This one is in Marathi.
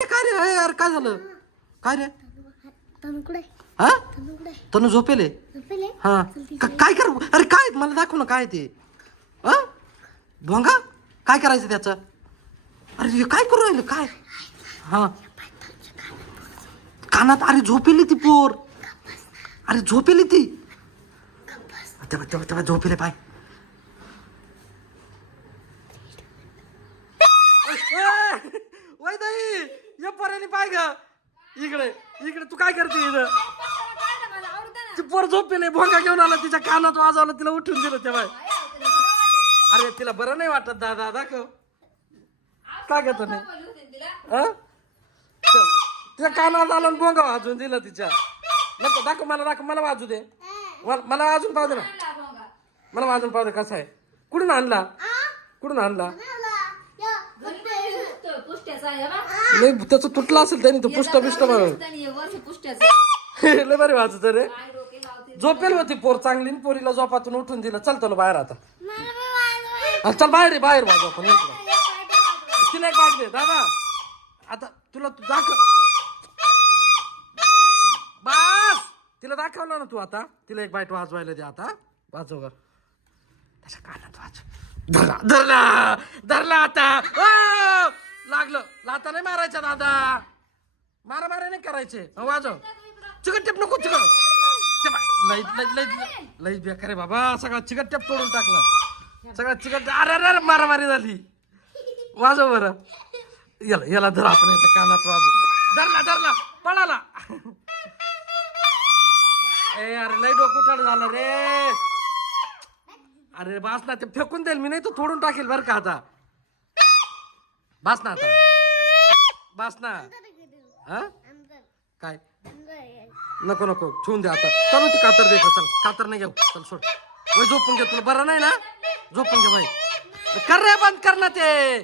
काय रे यार, काय झालं? काय रे? तनु कुठे? हा तनु कुठे? तनु झोपेले. झोपेले? हा काय कर? अरे काय मला दाखव ना काय ते. हा भोंगा काय करायचं त्याचं? अरे हे काय करू राहिलं काय? हा कानात. अरे झोपेली ती पोर. अरे झोपेली ती. तेव्हा तेव्हा तेव्हा झोपेले पाय. वय ताई ये पोराने पाय ग इकडे इकडे. तू काय करते इथं? ती पोर झोपेले. भोंगा घेऊन आला तिच्या कानात वाजवलं, तिला उठून दिलं तेव्हा. अरे तिला बरं नाही वाटत. दादा दाखव काय घेतो नाही. तिच्या कानात आलं भोंगा वाजून दिलं तिच्या. नको दाखव मला, दाखव मला वाजू दे. मला वाजून पाहू दे ना. मला वाजून पाहू दे कसा आहे. कुठून आणला? कुठून आणला? नाही त्याचं तुटलं असेल त्याने तो पुष्ट बिष्ट लय बरे वाजत रे. झोपेल होती पोर चांगली. पोरीला झोपातून उठून दिलं. चल बाहेर आता. चल बाहेर रे, बाहेर वाजव पण. तिला एक वाट दे दादा. आता तुला दाखव. बस तिला दाखवलं ना तू. आता तिला एक बाईट वाजवायला दे. आता वाजव ग त्याच्या कानात वाजव. धरला धरला धरला आता. लागलं. लाता नाही मारायच्या दादा. मारा नाही करायचे. वाजव. चिकट टेप नको. चिकट लई बेकार रे बाबा. सगळा चिकट टेप तोडून टाकला. सगळा चिकट. अरे मारामारी झाली. वाजव बरं. याला धर आपण याच्या कानात वाजव. धरला पळाला. ए अरे लई डोकं उठाड झालं रे. अरे बास ना, ते फेकून देईल मी. नाही तर तोडून टाकेल बरं का. आता बास ना. आता बास ना. हा काय नको ठेवून दे आता. चल ती कातर दे. चल कातर नाही घेऊ. चल सोड. वय झोपून घे. तुला बरं नाही ना? झोपून घे बाई. कर रे बंद कर ना ते.